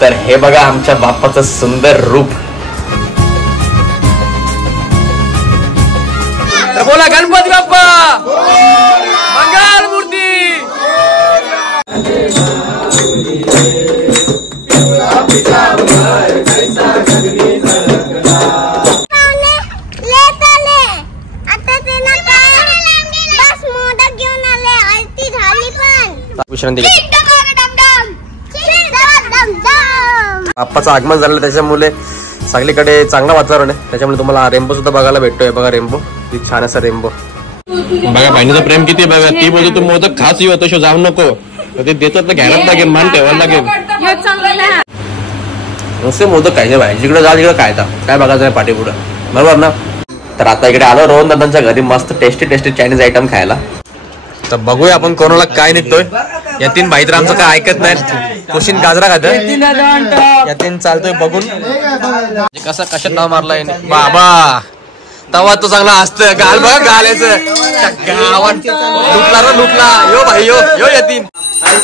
तर हे बघा आमच्या बाप्पाचं सुंदर रूप. तर बोला गणपती बाप्पा मंगल मूर्ती. विश्रांती बाप्पाचं आगमन झालं त्याच्यामुळे सगळीकडे चांगलं वातावरण आहे. त्याच्यामुळे तुम्हाला रेनबो सुद्धा बघायला भेटतोय. बघा रेनबो किती छान असा रेनबो. बघा बहिणीचं प्रेम किती बघा. ती बोलतो तू मोदक खास येऊ तसं जाऊ नको. ते देतात ना घ्यायलाच लागेल मान ठेवायला लागेल. नुसते मोदक खायचे बाई जिकडे जा तिकडे खायचा काय बघायचं नाही पाठी पुढं बरोबर ना. तर आता इकडे आलो रोहन दादांच्या घरी मस्त टेस्टी टेस्टी चायनीज आयटम खायला. तर बघूया आपण कोणाला काय निघतोय. यातीन भाई तर आमचं काय ऐकत नाही. कुशीन गाजरा खात यातीन चालतोय बघून कसा कशात नाव मारलाय बाबा. तवा तो चांगला असतं गाल बघ घालायचं गावात लुटला रो लुटला. यो भाई यो यो यातीन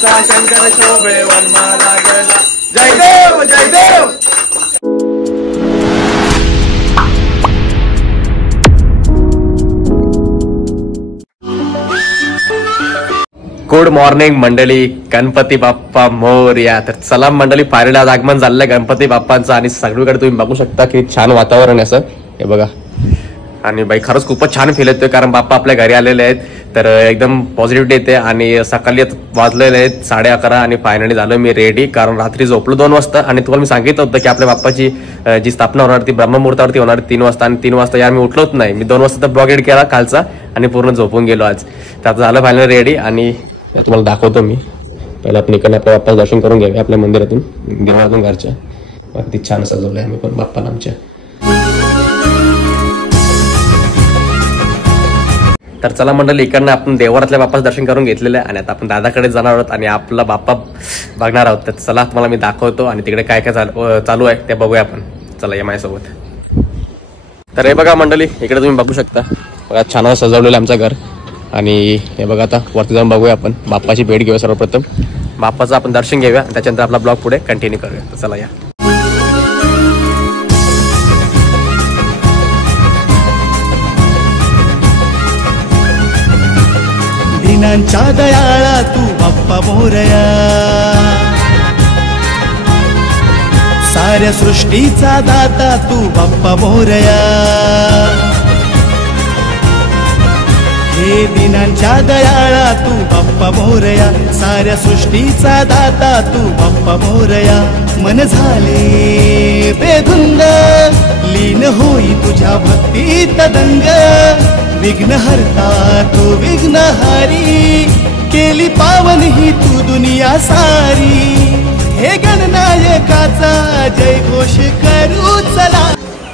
शंकर शोभे वनमाला गेला. जय देव जय देव. गुड मॉर्निंग मंडळी. गणपती बाप्पा मोरया. तर चला मंडळी पायरीला आगमन झालंय गणपती बाप्पांचं आणि सगळीकडे तुम्ही बघू शकता की छान वातावरण आहे असं हे बघा. आणि बाई खरंच खूपच छान फील येतोय कारण बाप्पा आपल्या घरी आलेले आहेत. तर एकदम पॉझिटिव्हिटी येते. आणि सकाळी वाजलेले आहेत 11:30 आणि फायनली झालं मी रेडी कारण रात्री झोपलो 2 वाजता. आणि तुम्हाला मी सांगितलं होतं की आपल्या बाप्पाची जी स्थापना होणार ती ब्रह्ममुहूर्तावरती होणार 3 वाजता. आणि 3 वाजता यार मी उठलोच नाही. मी 2 वाजता तर ब्लॉग एडिट केला कालचा आणि पूर्ण झोपून गेलो आज. तर आता झालं फायनली रेडी आणि तुम्हाला दाखवतो मी. पहिला आपण इकडे आपल्या बाप्पाचं दर्शन करून घ्यावे आपल्या मंदिरातून देवळातून घरच्या. अगदी छान सजवलंय आम्ही पण बाप्पाला आमच्या. तर चला मंडळी इकडनं आपण देवळातल्या बाप्पाचं दर्शन करून घेतलेलं आहे आणि आता आपण दादाकडे जाणार आहोत आणि आपला बाप्पा बघणार आहोत. तर चला तुम्हाला मी दाखवतो आणि तिकडे काय काय चालू आहे ते बघूया आपण. चला या माझ्यासोबत. तर हे बघा मंडळी इकडे तुम्ही बघू शकता बघा छान सजवलेलं आमचं घर. आणि हे बघा आता वरती जाऊन बघूया आपण बाप्पाची भेट घेऊया. सर्वप्रथम बाप्पाचं आपण दर्शन घेऊया त्याच्यानंतर आपला ब्लॉग पुढे कंटिन्यू करूया. तर चला या. दिनांच्या दयाळा तू बाप्पा मोरया. साऱ्या सृष्टीचा दाता तू बाप्पा मोरया. हे दिनांच्या दयाळा तू बाप्पा मोरया. साऱ्या सृष्टीचा दाता तू बाप्पा मोरया. मन झाले बेधुंद लीन होई तुझ्या भक्तीत दंग. विघ्नहर्ता तू विघ्नहारी केली पावन ही तू दुनिया सारी. हे गणनायकाचा जय घोष करू चला.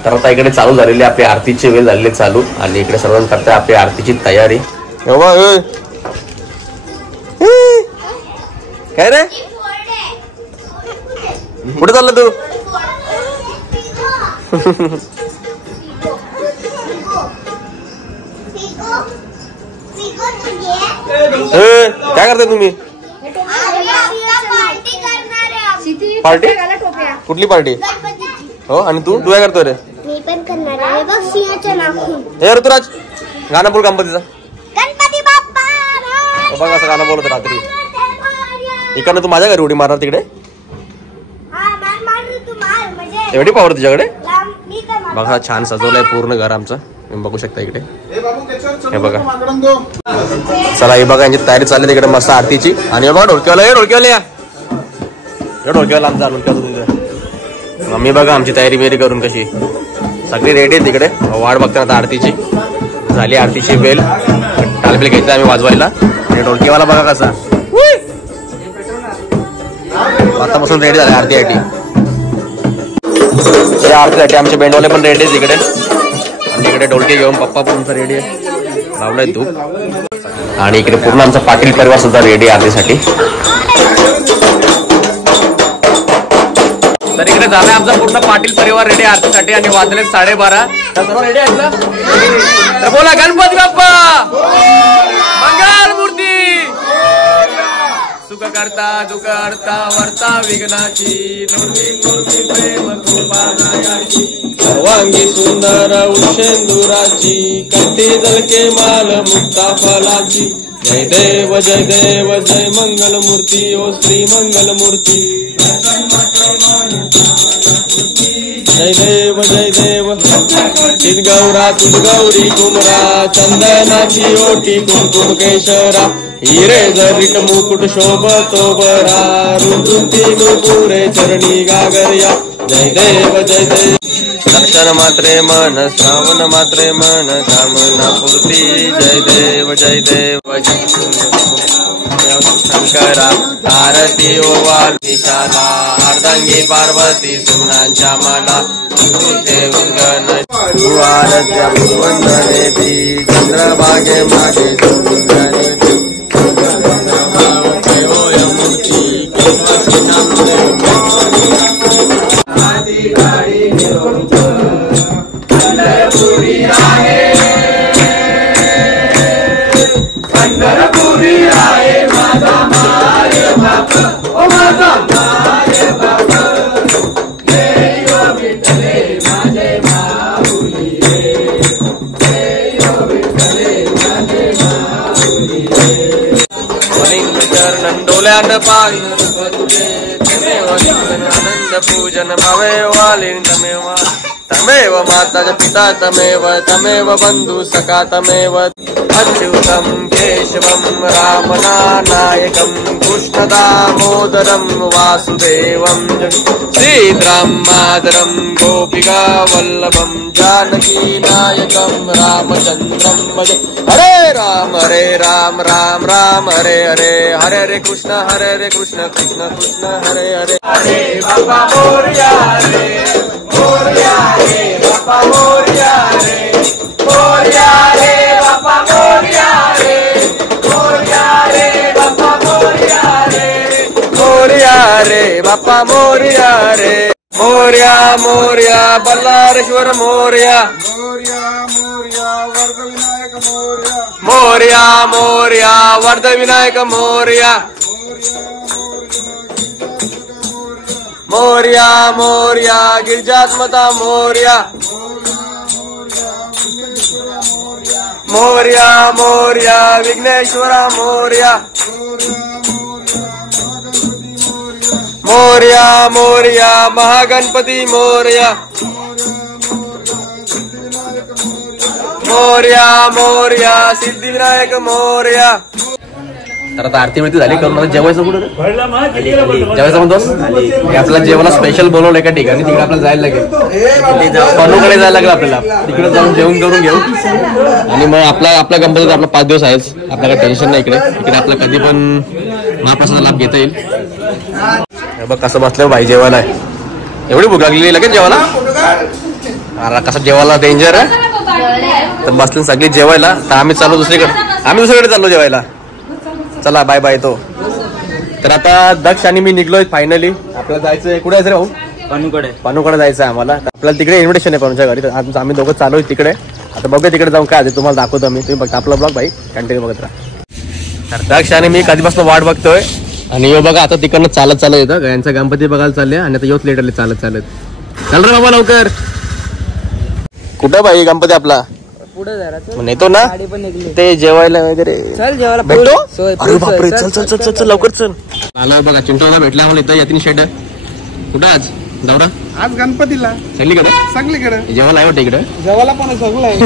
तर आता इकडे चालू झालेली आपली आरतीची वेळ झालेली चालू आणि इकडे सर्वांना करताय आपली आरतीची तयारी. काय रे कुठे चाललं तू. काय करताय तुम्ही. पार्टी कुठली पार्टी. हो आणि तू काय करतोय रे. मी पण करणार आहे बघ सिंहाच्या नाखून. हे ऋतुराज गाणं बोल गणपतीचं. गणपती बाप्पा बघ असं गाणं बोलत रात्री. इकडनं तू माझ्या घरी उडी मारणार तिकडे. एवढी पावर तुझ्याकडे. बघा छान सजवलंय पूर्ण घर आमचं तुम्ही बघू शकता इकडे. हे बघा चला हे बघा यांची तयारी चालली तिकडे मस्त आरतीची. आणि बघा ढोलकीवाला हे ढोलकीवाला या ढोलकीवाला आमचा ढोलकीवाला तुझं. मम्मी बघा आमची तयारी बिरी करून कशी सगळी रेडी आहे तिकडे. वाट बघता आता आरतीची. झाली आरतीची बेल टालबेल घ्यायचं आम्ही वाजवायला. आणि ढोलकीवाला बघा कसा आतापासून रेडी झाले आरतीसाठी. आरतीसाठी आमचे बेंडवाले पण रेडी आहे तिकडे. आणि इकडे ढोलकी घेऊन पप्पा पण आमचा रेडी आहे लावलाय तू. आणि इकडे पूर्ण आमचा पाटील परिवार सुद्धा रेडी आहे आरतीसाठी. तर इकडे झालाय आमचा पूर्ण पाटील परिवार रेडी आरतीसाठी आणि वाजले 12:30. सर्व रेडी आहेत ना. तर बोला गणपती बाप्पा मंगल मूर्ती सुख सुख करता दुःख हरता वर्ता विघ्नाची मूर्ती प्रेम कृपा नायाची सर्वांगी सुंदर उषेंदुराची कंठी जलके माल मुक्ता फलाची जय देव जय मंगल मूर्ती ओ श्री मंगल मूर्ती जय देव चिदगौरा तुझगौरी कुमरा चंदनाची ओटी कुंकुम केशरा हिरे जरीट मुकुट शोभतो बरा रुंदुती नुपुरे चरणी गागर्या जय देव दर्शन मात्रे मन श्रावण मात्रे मन कामना पूर्ती जय देव शंकरा आरती ओवाल निशाला अर्धांगी पार्वती सुनांच्या माला आरत्या वंदने ती चंद्रभागे मागे नंदोल्यान पाहिन आनंद पूजन भावे वालीन तमेव माता पिता तमेव बंधु सखा तमेव अच्युतं केशवं रामनायकं कृष्ण दामोदरं वासुदेवं श्रीराम माधरं गोपिका वल्लभं जानकी नायकं रामचंद्रं भजे हरे राम राम राम हरे हरे कृष्ण कृष्ण कृष्ण हरे हरे बाबा मोरया रे बाबा मोरया रे बाबा मोरया रे बापा मोरया रे मोरया बल्लारेश्वर मोरया मोरया वर्ध विनायक मोरया गिरिजात्मता मोरया विघ्नेश्वरा मोरया महागणपती मोरया सिद्धिविनायक मोरया. तर आता आरती मिळती झाली करून जेवायचं कुठं जेवायचं म्हणतो आपल्याला जेवायला स्पेशल बोलवलं एका ठिकाणी तिकडे आपल्याला जायला लागेल पनूकडे जायला लागेल आपल्याला तिकडे जाऊन जेवण करून घेऊ आणि मग आपल्या गणपतीचा आपला 5 दिवस आहेच आपल्याला टेन्शन नाही इकडे आपल्याला कधी पण महाप्रसादाचा लाभ घेता येईल. बघ कसं बसलं भाई जेवायला एवढी भूक लागलेली लगेच जेवायला कसं जेवायला डेंजर आहे तर बसले सगळी जेवायला तर आम्ही दुसरीकडे चाललो जेवायला. चला बाय बाय तो. तर आता दक्ष आणि मी निघलोय फायनली. आपल्याला जायचंय कुठे जायचं भाऊ पानूकडे जायचं आम्हाला. आपल्याला तिकडे इन्व्हिटेशन आहे पानूच्या घरी तर आम्ही दोघं चालू तिकडे. आता बघूया तिकडे जाऊन काय तुम्हाला दाखवतो आम्ही. तुम्ही बघता आपला ब्लॉग भाई कंटिन्यू बघत राहा. तर दक्ष आणि मी कधीपासून वाट बघतोय आणि यो बघा आता तिकडनं चालत येतं यांचा गणपती बघायला चालले आणि आता योच लेट आले चालत चल रे बाबा लवकर. कुठं भाई गणपती आपला पुढे नेतो ना ते जेवायला वगैरे भेटतो. अरे बापरे चल लवकर चल. आला बघा चिंटूला भेटला आम्हाला इथं यतीन शेट. कुठं आज दौरा आज गणपतीला सगळीकडे जेवायला आहे वाटतं इकडे जेवायला पण सगळं आहे.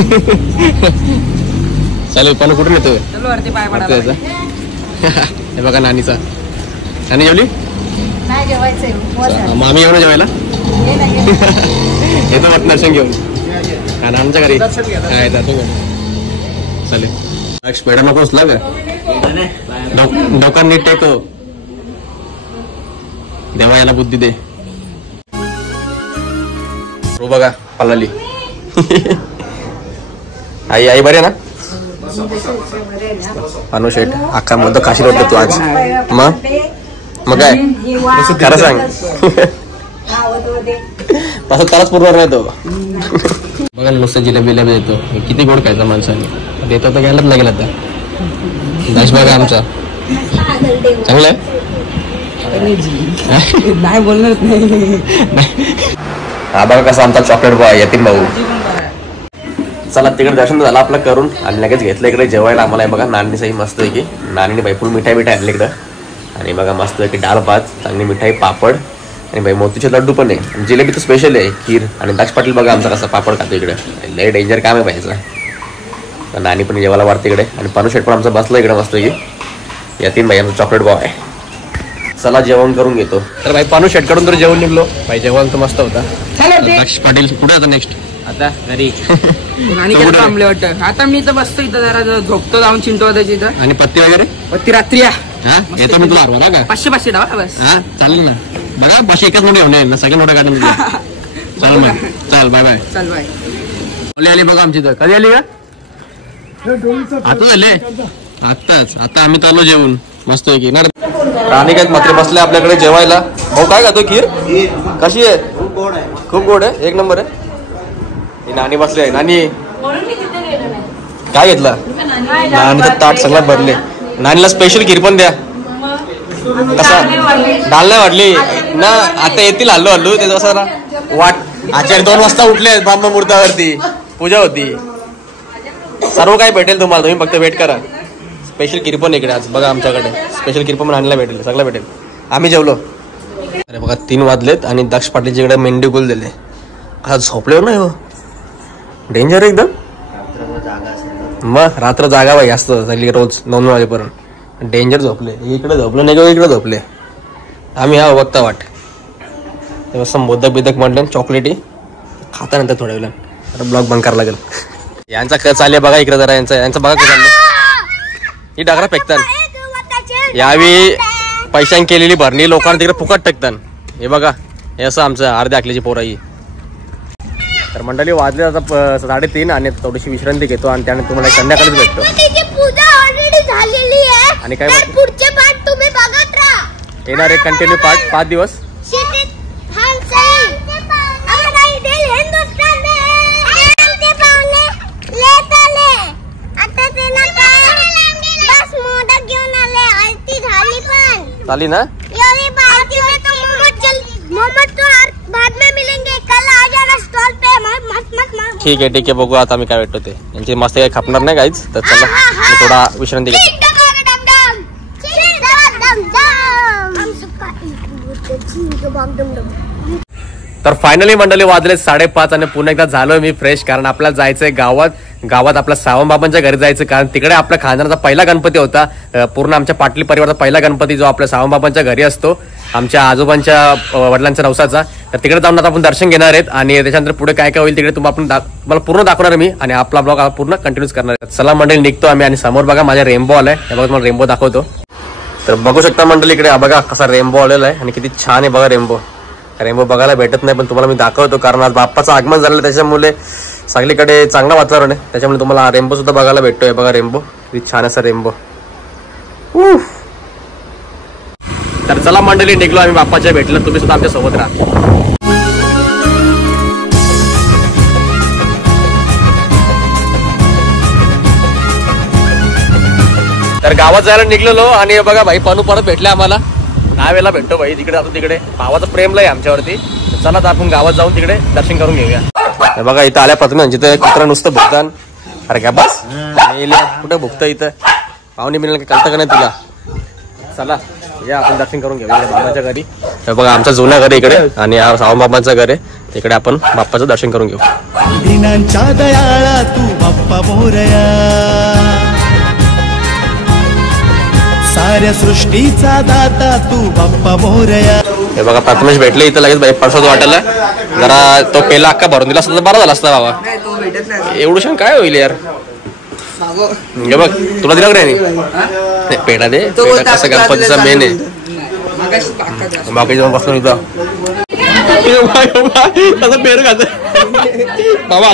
चालेल पण कुठून येतोय हे बघा नानीचा. नानी जेवली मामी येऊ ना जेवायला येतो वाटतं दर्शन घेऊन आमच्या घरी काय चालेल. पेढा नको असला का डोका नीट टेको देवा याला बुद्धी दे. हो बघा पल्लाली आई बरे ना पानू शेठ अख्खा म्हणतो काशीला होतं तू आज मग काय खरं सांग तसं त्यालाच पुरवणार नाही तो. बघा नुसतं जिलेबी देतो किती गोड खायचं माणसाने देतो तर घ्यायलाच लागेल आता. दाश बघा आमचा चांगलं आहे नाही बोलणार नाही. हा बघा कसा आमचा चॉकलेट बॉय यतीन भाऊ. चला तिकडे दर्शन झालं आपलं करून आणि लगेच घेतलं इकडे जेवायला आम्हाला. हे बघा नानी सही मस्त आहे की नानीने बाई फुल मिठाई आणली इकडं. आणि बघा मस्त आहे की डाळ भात, चांगली मिठाई, पापड आणि बाई मोतीचे लड्डू पण आहे. आणि जिलेबी तर स्पेशल आहे, खीर. आणि दक्ष पाटील बघा आमचा कसा पापड खातो इकडे. लय डेंजर काम आहे पाहिजे. तर नानी पण जेवायला वाढते इकडे. आणि पानू शेट पण आमचा बसला इकडे मस्त की यतीन भाई आमचा चॉकलेट बॉय. चला जेवण करून घेतो. तर भाई पानू शेट कडून तर जेवण निघलो भाई. जेवण तर मस्त होता. दक्ष पाटील कुठे आता नेक्स्ट? आता घरी थांबले वाटतं. आता मी तर बसतो इथं जरा झोपतो जाऊन चिंटू त्याची इथं. आणि पत्ती वगैरे पत्ती रात्री या येतो मी तुला हरवा का 500 डावा बस. हा चालेल ना. बघा बस एकच नोट येऊन ना सगळ्या नोटा काढून. चल मग चल बाय बाय. चल बाय. ओली आली बघा आमची. तर कधी आली का? आता झाले आत्ताच. आता आम्ही चाललो जेवून मस्त आहे की ना. राणी काय मात्र बसले आपल्याकडे जेवायला. भाऊ काय खातो खीर? कशी आहे? खूप गोड आहे. एक नंबर आहे. नानी बसले आहे. नानी काय घेतला? नानीचं ताट सगळं भरले. नानीला स्पेशल खीर पण द्या. कसा डाल नाही वाटली ना. आता येतील हल्लू हल्लू ते जसं वाट. आचार्य 2 वाजता उठले ब्रह्ममुहूर्तावरती. पूजा होती. सर्व काय भेटेल तुम्हाला. तुम्ही फक्त वेट करा. स्पेशल खीर पण इकडे आज बघा आमच्याकडे. स्पेशल खीर पण नानीला भेटेल. सगळं भेटेल. आम्ही जेवलो. अरे बघा 3 वाजलेत आणि दक्ष पाटीलच्या इकडे मेंढी गुल दिले. आज झोपल्यावर नाही हो. डेंजर एकदम. मग रात्र जागा बाई असतं सगळी रोज 9 वाजेपर्यंत. डेंजर झोपले. इकडे झोपले नाही किंवा इकडे झोपले. आम्ही हा बघता वाट. तेव्हा मोदक बिदक म्हटलं चॉकलेटी खाता नंतर थोड्या वेळा. आता ब्लॉग बंद करायला लागेल. यांचा खर्च आले बघा इकडे जरा. यांचा बघा काय चाललं. ही डागरा फेकतात. यावेळी पैशांनी केलेली भरणी लोकांना तिकडे फुकट फेकतात. हे बघा हे असं आमचं अर्ध्या आखलीची पोराई. तर मंडळी वाजले आता 3:30 आणि थोडीशी विश्रांती घेतो आणि त्याने तुम्हाला संध्याकाळीच भेटतो. आणि काय पुढचे पार्ट तुम्ही बघत राहा. येणार एक कंटिन्यू पार्ट 5 दिवस. चाली ना. ठीक आहे बघू आता आम्ही काय भेटतो ते. यांची मस्त काही खपणार नाही काहीच. तर चला मी थोडा विश्रांती घेतो. तर फायनली मंडळी वाजले 5:30 आणि पुन्हा एकदा झालोय मी फ्रेश. कारण आपल्याला जायचंय गावात आपल्या सावंतबाबांच्या घरी जायचं. कारण तिकडे आपल्या खानदानाचा पहिला गणपती होता. पूर्ण आमच्या पाटली परिवाराचा पहिला गणपती जो आपल्या सावंतबाबांच्या घरी असतो. आमच्या आजोबांच्या वडिलांच्या नवसाचा. तर तिकडे जाऊन आता आपण दर्शन घेणार आहेत. आणि त्याच्यानंतर पुढे काय काय होईल तिकडे तुम्हाला पूर्ण दाखवणार मी. आणि आपला ब्लॉग पूर्ण कंटिन्यूच करणार आहे. चला मंडळी निघतो आम्ही. आणि समोर बघा माझ्या रेनबो आलाय. बघा तुम्हाला रेनबो दाखवतो. तर बघू शकता मंडळी इकडे बघा कसा रेनबो आलेला आहे. आणि किती छान आहे बघा रेनबो. रेनबो बघायला भेटत नाही पण तुम्हाला मी दाखवतो. कारण आज बाप्पाचं आगमन झालेलं त्याच्यामुळे सगळीकडे चांगलं वातावरण आहे. त्याच्यामुळे तुम्हाला रेनबो सुद्धा बघायला भेटतोय. बघा रेनबो किती छान असा रेनबो. तर चला मंडळी निघलो आम्ही बाप्पाच्या भेटलं. तुम्ही सुद्धा आमच्या सोबत राहा. तर गावात जायला निघलेलो आणि बघा भाई पानू परत भेटले आम्हाला. दहा वेळेला भेटतो भाई. तिकडे जातो तिकडे. भावाचं प्रेम लय आमच्यावरती. चला तर आपण गावात जाऊन तिकडे दर्शन करून घेऊया. बघा इथं आल्या प्रथम जिथे कुत्रा नुसतं भुगतान. अरे काय बस कुठं भुगत इथं. पाहुणे मिळेल कळतं का नाही तुला. चला या आपण दर्शन करून घेऊया बाबाच्या घरी. बघा आमचं जुन्या घरी इकडे आणि सावंतबाबांचं घर आहे. तिकडे आपण बाप्पाचं दर्शन करून घेऊ. दिनांच्या दयाळा तू बाप्पा मोरया. साऱ्या सृष्टीचा दाता तू बाप्पा मोरया. हे बघा प्रथमेश भेटले इथं लगेच प्रसाद वाटायला. जरा तो पेला अक्का भरून दिला असता तर बरा झाला असता बाबा. एवढं छान काय होईल यार. हे बघ तुला दिला का नाही पेढा दे. पेढा कसं गणपतीचा मेन आहे. बाकी जाऊन बसलो इथं कसं पेढ खात बाबा.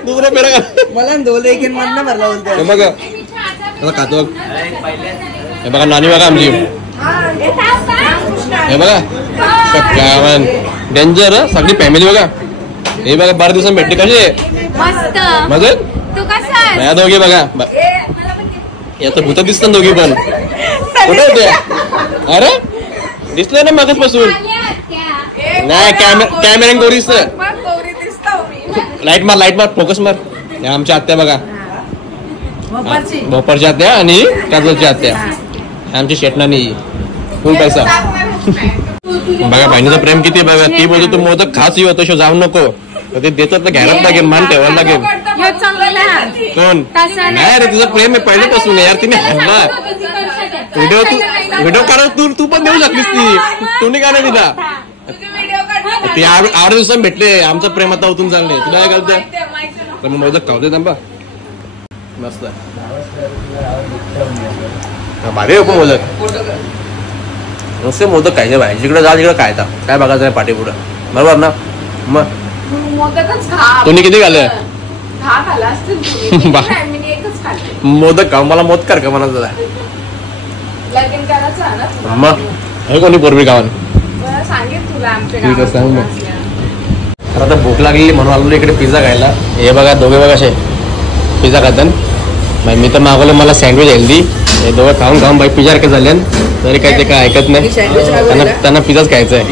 दुसरा पेढा खा. बघा खातो. हे बघा नानी बघा आमची. हे बघा डेंजर सगळी फॅमिली बघा. हे बघा 12 दिवसांनी भेटली. कशी आहे मजेत. या दोघी बघा या तर भूत दिसतात दोघी पण. कुठे होते? अरे दिसलंय ना मगच पासून. नाही कॅमेरा गोरीच लाईट मार फोकस मार. आमच्या आत्या बघा, भोपाळच्या आत्या आणि काजलच्या आत्या, आमची शेटणानी फुल पैसा. बघा बहिणीचं प्रेम किती बघा. ती बोलतो तू मोदक खास येऊ तो जाऊ नको, ते देतात तर घ्यायलाच लागेल, मान ठेवायला लागेल. कोण नाही रे, तुझं प्रेम आहे पहिल्यापासून यार. तिने व्हिडिओ काढ, तू पण देऊ शकलीस. तू नाही का नाही दिला. ती 8 दिवसांनी भेटले. आमचं प्रेम आता उतून चालले. तुला काय कळतं? तर मग मोदक खाऊ दे थांबा. मस्त भारी हो मोदक. नुसते मोदक खायचे बाहेर, जिकडे जा तिकडे खायचा, काय बघायचं नाही पाठी पुढं. बरोबर ना? मग तुम्ही किती खाल्लं? मोदक खाऊ मला मोदक कर का म्हणायचं. मग हे कोणी पोरबी गावान सांग मग. आता भूक लागलेली म्हणून आलो इकडे पिझ्झा खायला. हे बघा दोघे बघा असे पिझ्झा खातात. मी तर मागवलं मला सँडविच हेल्दी. हे दोघं खाऊन बाई पिझ्झा सारखे झाले, तरी काही ते काय ऐकत नाही. त्यांना पिझ्झाच खायचा आहे.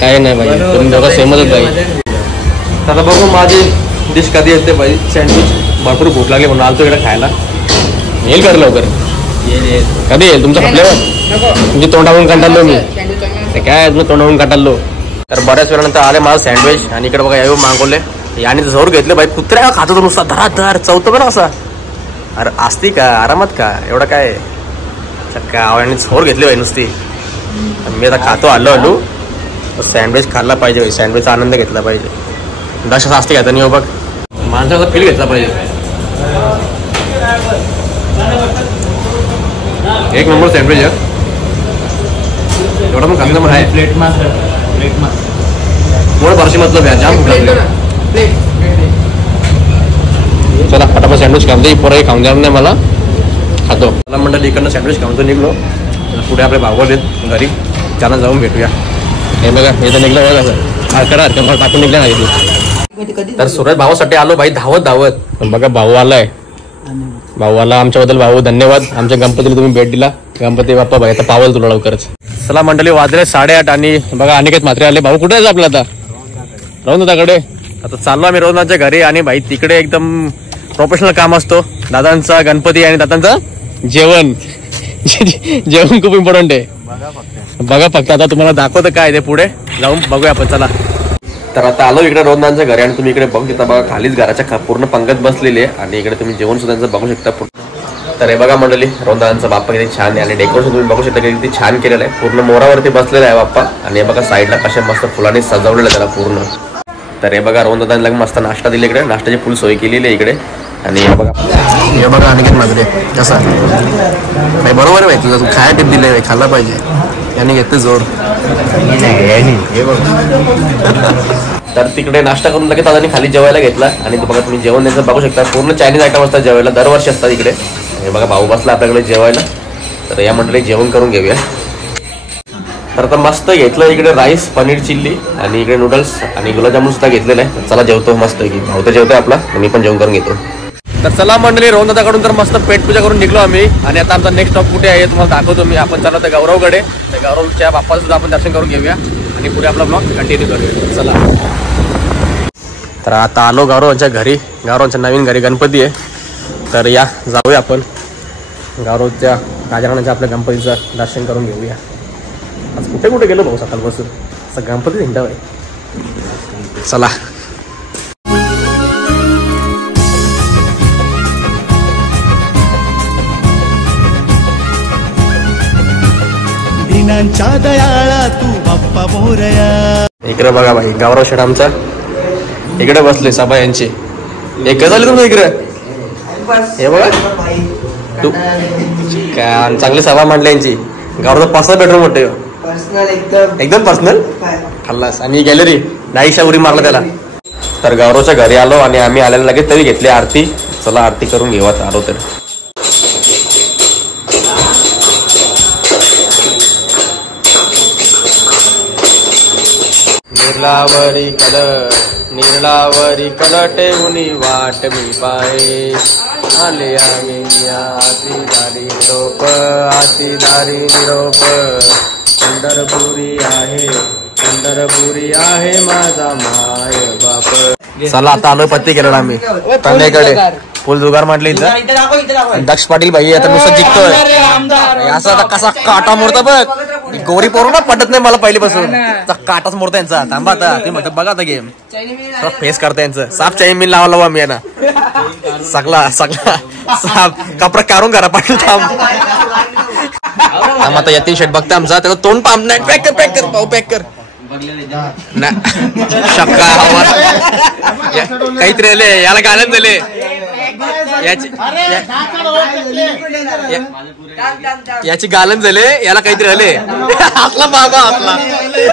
काय नाही बाई, तुम्ही दोघं सेमच बाई. आता बघू माझी डिश कधी येते बाई. सँडविच भरपूर भूक लागली म्हणून आलतो इकडे खायला. येईल कर लवकर. कधी येईल तुमच्या खपल्यावर? तुमची तोंडावरून कंटाळलो मी. काय तुम्ही तोंडावरून कंटाळलो. तर बऱ्याच वेळानंतर आले माझं सँडविच. आणि इकडे बघा येऊ मागवले. याने जोर घेतले बाई. कुत्र्या खातो तो नुसता धरा चौथं पण असा. अरे असती का आरामात का एवढं काय गावाने झोर घेतली बाई नुसती. मी आता खातो आलो सँडविच खाल्ला पाहिजे. सँडविचचा आनंद घेतला पाहिजे. दश असते घ्यायचा नाही हो बघ, माणसाचा फील घेतला पाहिजे. एक नंबर सँडविच आहे. एवढा पण खाल्लं पण आहे. मोड बारशी मतलब आहे. जाम भूक लागली. चला फटाफट सँडविच खाऊन दे. पोरही खाऊन द्या नाही मला. खातो. मला मंडळी इकडनं सँडविच खाऊन तो निघलो. पुढे आपले भाऊ आहेत घरी, त्यांना जाऊन भेटूया. हे बघा हे तर निघलं बघा सर. करा टाकून निघल्या नाही. तर सुरत भावासाठी आलो बाई धावत. बघा भाऊ आलाय. भाऊ आला आमच्याबद्दल. भाऊ धन्यवाद. आमच्या गणपतीला तुम्ही भेट दिला. गणपती बाप्पा भाई आता पावल तुला लवकरच. चला मंडळी वाजले 8:30 आणि बघा अनिकेत म्हात्रे आले. भाऊ कुठे आहे आपला आता? रवंदाकडे. आता चाललो आम्ही रवंदाच्या घरी. आणि भाई तिकडे एकदम प्रोफेशनल काम असतो दादांचा. गणपती आणि दादांचा जेवण. जेवण खूप इम्पॉर्टंट आहे. बघा फक्त आता तुम्हाला दाखवतं काय ते पुढे जाऊन बघूया आपण. चला तर आता आलो इकडे रोहनदांच्या घरी. आणि तुम्ही इकडे बघू शकता बघा खालीच घराच्या पूर्ण पंगत बसलेली आहे. आणि इकडे तुम्ही जेवण सुद्धा बघू शकता. तर हे बघा मंडळी रोहनदांचा बाप्पा किती छान आहे. आणि डेकोरेशन तुम्ही बघू शकता किती छान केलेलं आहे. पूर्ण मोरावरती बसलेला आहे बाप्पा. आणि हे बघा साईडला कशा मस्त फुलांनी सजवलेलं आहे त्याला पूर्ण. तर हे बघा रोहनदादांना मस्त नाश्ता दिला इकडे. नाश्त्याची फुल सोय केलेली आहे इकडे. आणि हे बघा अनिकेत म्हात्रे कसा नाही बरोबर आहे तुझं. तू खायला टिप दिले खाल्ला पाहिजे. याने घेते जोर. तर तिकडे नाश्ता करून लगेच दादांनी खाली जेवायला घेतला. आणि बघा तुम्ही जेवण द्यायचं बघू शकता. पूर्ण चायनीज आयटम असतात जेवायला. दरवर्षी असतात इकडे. हे बघा भाऊ बसला आपल्याकडे जेवायला. तर या मंडळी जेवण करून घेऊया. तर आता मस्त घेतलं इकडे राईस, पनीर चिल्ली आणि इकडे नूडल्स आणि गुलाबजामुन सुद्धा घेतलेलं आहे. चला जेवतो मस्त की. भाऊ तर जेवतोय आपला. मी पण जेवण करून घेतो. तर चला मंडळी रोहनदादाकडून तर मस्त पेटपूजा करून निघलो आम्ही. आणि आता आमचा नेक्स्ट स्टॉप कुठे आहे तुम्हाला दाखवतो मी. आपण चाललो तर गौरवकडे. तर गौरवच्या बाप्पाचं सुद्धा आपण दर्शन करून घेऊया. आणि पुढे आपला ब्लॉग कंटिन्यू करूया. चला तर आता आलो गौरवांच्या घरी. गौरवांच्या नवीन घरी गणपती आहे. तर या जाऊया आपण गौरवच्या राजाराणाच्या आपल्या गणपतीचं दर्शन करून घेऊया. आज कुठे गेलो भाऊ सकाळपासून. असं गणपती हिंडा आहे. चला दिनांच्या दयाळा तू बाप्पा मोरया. इकडे बघा भाई गौरव शेठ आमचा इकडे बसले सभा यांची. एक झाले तुमचं इकडे. हे बघा तू काय चांगली सभा मांडली यांची. गौरव 5 बेडरूम मोठे एकदम पर्सनल खाल्लास. आणि गॅलरी नाहीशा उरी मारला त्याला. तर गौरवच्या घरी आलो आणि आम्ही आल्याला लगेच तरी घेतली आरती. चला आरती करून घेऊ आता आलो तर. निर्लावरी कल टेवुनी वाट मी पाये. आले आम्ही आती दारी निरोप, आती दारी निरोप. पंढरपुरी आहे माझा माय बाप. चला आता आलोय पत्ती केलेला आम्ही तंड्याकडे फुल जुगार म्हटलं इथं. दक्ष पाटील भाई आता नुसतं जिंकतोय. असं आता कसा काटा मोडता बघ. गोरी पोरू ना पटत नाही मला पहिलीपासून. काटाच मोडता यांचा. थांबा आता ते म्हणतात बघा आता गेम फेस करता यांचं. साप चाईन मी लावा मी ना सगळा साप कपडा काढून करा पाटील. थांब आता यतीन शेट बघता आमचा त्याचं तोंड पाम नाही. पॅक कर भाऊ पॅक कर. शक्का काहीतरी आले याला गाणं झाले. याची गालन झाले याला काहीतरी आले. आपला बाबा आपला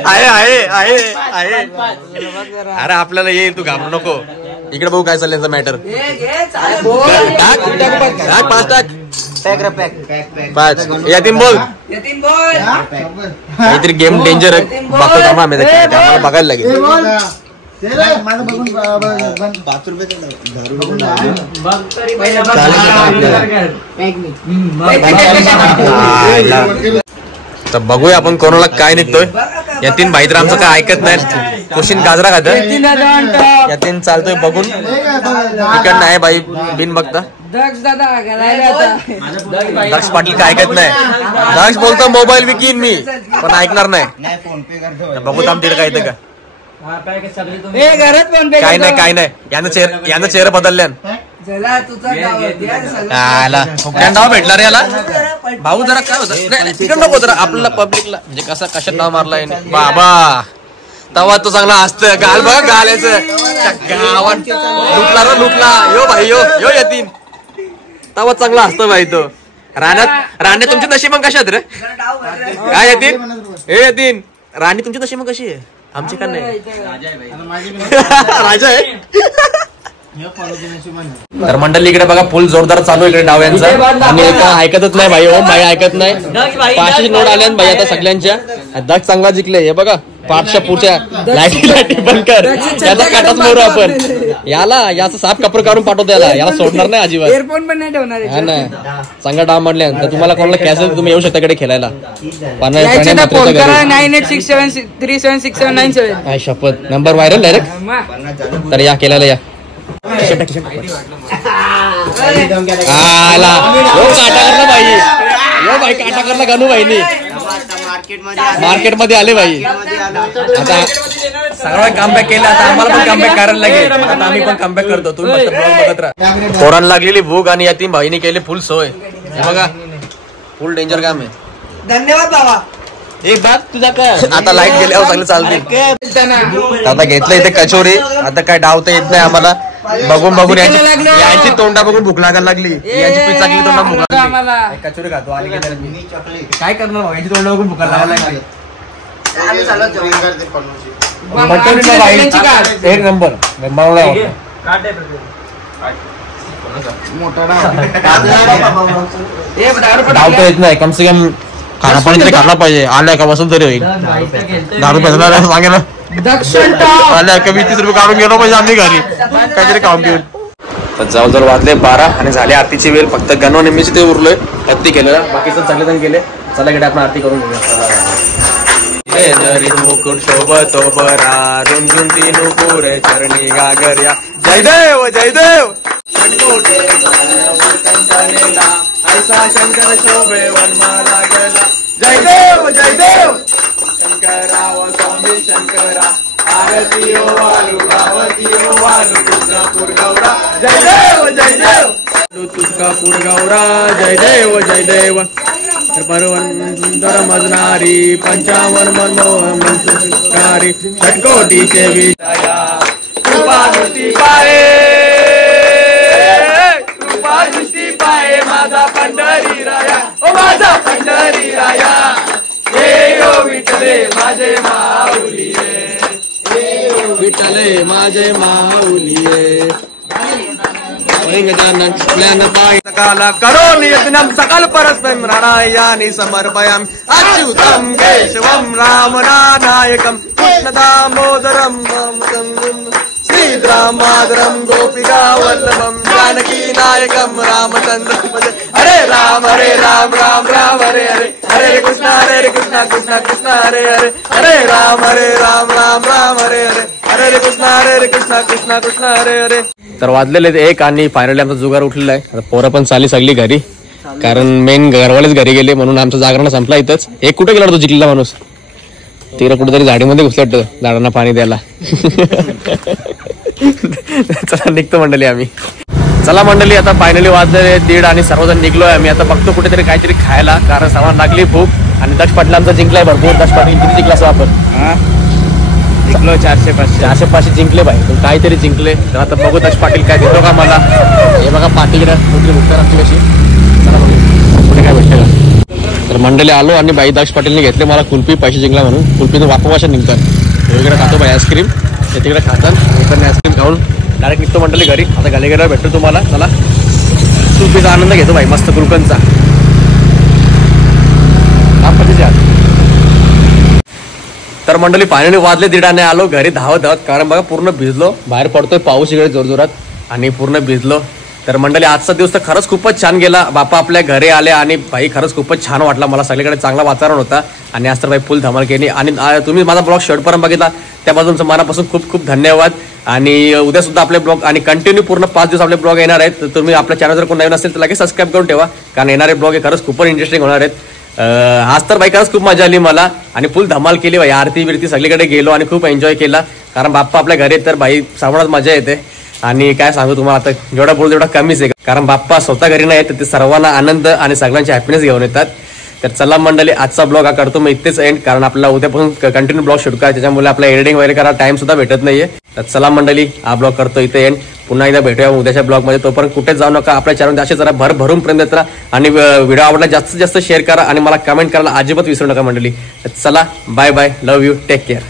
आहे. अरे आपल्याला येईल तू घाबरू नको. इकडे बघू काय चाललंय मॅटर. पाच यतीन बोल काहीतरी गेम डेंजर बघतो थांबा आम्ही बघायला लागेल. तर बघूया आपण कोणाला काय निघतोय. यतीन भाई तर आमचं काय ऐकत नाही. क्वेश्चन गाजरा खात यतीन चालतोय बघून. तिकड नाही बाई बिन बघता. दक्ष पाटील काय ऐकत नाही. दक्ष बोलतो मोबाईल विकीन मी पण ऐकणार नाही. बघू थांब तिथे काय येतं का. काय नाही यानं चेहरा बदलल्या. नाव भेटला रे याला भाऊ. जरा काय होतं तिकड नको जरा आपल्याला पब्लिकला म्हणजे कसं कशात नाव मारलाय बाबा. तवा तो चांगला असत गाल बघा गाल्याचं गावात लुटला यो भाई यो यतीन. तवा चांगला असतो भाई तो. राण्या तुमची तशी मग कशात रे काय यतीन. हे यतीन राणी तुमची तशी मग कशी आहे. आमची का नाही राजा आहे. तर मंडळी इकडे बघा फुल जोरदार चालू इकडे डाव्यांचा. आणि ऐकतच नाही भाई. ओम भाई ऐकत नाही. 500 नोट आल्या भाई आता सगळ्यांच्या. दक्ष चांगला जिंकले. हे बघा पाठच्या पुढच्या लाईटी बंद कर. याचा काटाच मोरू आपण. याचा साप कपडे काढून पाठवतो याला सोडणार नाही अजिबात. एअरफोन पण नाही ठेवणार. हा ना चांगला डाव म्हटल्या तर तुम्हाला कोणाला कॅसेल तुम्ही येऊ शकता इकडे खेळायला. 9867376797 शपथ नंबर व्हायरल डायरेक्ट. तर या केल्याला या. भाई काटा करला गणू भाईनी मार्केट मध्ये आले भाई. आता सगळं कमबॅक केलं. आता आम्हाला पण कमबॅक करायला लागेल. आता आम्ही पण कमबॅक करतो. तुम्ही फक्त ब्लॉग बघत राहा. पोरांना लागलेली भूक आणि या तीन भाईने केली फुल सोय. बघा फुल डेंजर काम आहे. धन्यवाद बाबा. एक बात तुझा काय आता लाईट गेल्यावर चांगलं चालतील. आता घेतलं इथे कचोरी. आता काय डावता येत नाही आम्हाला. बघून यांची तोंडा बघून भूक लागायला लागली. यांची पिचाकली तोंडा भूक लागली. कचोरी खातो आली काय करणार. यांची तोंडा बघून भूक लागायला लागली. एक नंबर धावता येत नाही. कम से कम खाना पाणी तरी खाल्ला पाहिजे. आलाय का वसूल तरी होईल. 10 रुपये सांगेल आल्या का 20-30 रुपये काढून गेलो पाहिजे आम्ही घरी काहीतरी खाऊन घेऊन. तर जवळजवळ वाजले 12 आणि झाली आरतीची वेळ. फक्त गणवा नेहमीच ते उरलोय आरती केलेलं. बाकीचं चांगले जण केले. चला इकडे आपण आरती करून घेऊया. मुकुट शोभतो बरा रुंझुंती नुपुरे चरणी गागर्या. जयदेव जयदेव ऐसा शंकर शोभे वनमाला गेला. जयदेव जयदेव शंकराव स्वामी शंकरा. आरती ओ वालू गावती ओ वालू तुळजापूर गौरा. जयदेव जयदेव तुळजापूर गौरा. जयदेव जयदेव परवन सुंदर मजनारी. 55 मनमोहन सुकारी. षटकोटीचे विजया कृपा दृष्टी पाये. कृपा दृष्टी पाये माझा पंढरी राया. ओ माझा पंढरी राया. हे ओ विठले माझे माऊलिये. विठले माझे माऊलिये. काला करोमि यत्नं सकल परस्मै राणायानि समर्पयामि. अच्युतं केशवं रामनायकं कृष्ण दामोदरं श्री सीताराम मातरम गोपिका वल्लभम जानकी नायकम रामचंद्र भज हरे राम राम राम हरे हरे हरे कृष्णा कृष्णा कृष्णा हरे हरे हरे राम राम हरे हरे हरे कृष्णा कृष्णा हरे हरे. तर वाजलेले एक आणि फायनली आमचा जुगार उठलेला आहे. आता पोरं पण चाली सगळी घरी, कारण मेन घरवालेच घरी गेले म्हणून आमचं जागरण संपला इथंच. एक कुठे गेला तो जिंकलेला माणूस, तिला कुठेतरी झाडीमध्ये घुसलं वाटतं झाडांना पाणी द्यायला. चला निघतो मंडळी आम्ही. चला मंडळी आता फायनली वाजले 1:30 आणि सर्वजण निघलोय आम्ही. आता बघतो कुठेतरी काहीतरी खायला, कारण सामान लागली भूक. आणि दक्ष पाटील आमचा जिंकलाय भरपूर. दक्ष पाटील किती जिंकला असं आपण जिंकलो 400-500 जिंकले भाई, पण काहीतरी जिंकले. तर आता बघू दक्ष पाटील काय देतो का मला. हे बघा पाटीकडे कुठली भुकतात आमची कशी. चला बघू कुठे काय भेटते का. तर मंडळी आलो आणि बाई दक्ष पाटीलने घेतले मला कुल्फी, पैसे जिंकला म्हणून. कुल्फीचं वापवाशा निघतात. वेगळं खातो बाई आईस्क्रीम, ते तिकडे खातात. इकडे आईस्क्रीम खाऊन डायरेक्ट निघतो मंडळी घरी. आता गाली गेल्यावर भेटतो तुम्हाला. चला कुल्फीचा आनंद घेतो भाई, मस्त गुलकंदचा. तर मंडळी फायनली वाजले 1:30 आलो घरी धावत, कारण बघा पूर्ण भिजलो. बाहेर पडतोय पाऊस इकडे जोरजोरात आणि पूर्ण भिजलो. तर मंडळी आजचा दिवस तर खरंच खूपच छान गेला. बापा आपल्या घरी आले आणि भाई खरंच खूपच छान वाटला मला. सगळीकडे चांगला वातावरण होता आणि आज तर भाई फुल धमाल केली. आणि तुम्ही माझा ब्लॉग शेवटपर्यंत बघितला त्याबद्दल तुमचं मनापासून खूप खूप धन्यवाद. आणि उद्या सुद्धा आपले ब्लॉग आणि कंटिन्यू पूर्ण 5 दिवस आपले ब्लॉग येणार आहेत. तर तुम्ही आपल्या चॅनल जर कोण नवीन असेल तर लगेच सबस्क्राईब करून ठेवा, कारण येणारे ब्लॉग हे खरंच खूपच इंटरेस्टिंग होणार आहेत. आज तर बाई खरंच खूप मजा आली मला आणि फुल धमाल केली भाई. आरती बिरती सगळीकडे गेलो आणि खूप एन्जॉय केला, कारण बाप्पा आपल्या घरी तर भाई सावणात मजा येते. आणि काय सांगू तुम्हाला, आता जेवढा बोलतो तेवढा कमीच आहे, कारण बाप्पा स्वतः घरी नाही येत, ते सर्वांना आनंद आणि सगळ्यांची हॅपीनेस घेऊन येतात. तर चला मंडळी आजचा ब्लॉग हा करतो मी इथेच एंड, कारण आपल्याला उद्यापासून कंटिन्यू ब्लॉग शूट करा, त्याच्यामुळे आपला एडिटिंग वगैरे करा टाइम सुद्धा भेटत नाहीये. तर चला मंडळी हा ब्लॉग करतो इथे एंड. पुन्हा एकदा भेटूया उद्याच्या ब्लॉगमध्ये. तोपर्यंत कुठेच जाऊ नका, आपल्या चॅनल असे जरा भरभरून पर्यंत येत राहा आणि व्हिडिओ आवडला जास्तीत जास्त शेअर करा आणि मला कमेंट करायला अजिबात विसरू नका मंडळी. चला bye bye, love you, take care.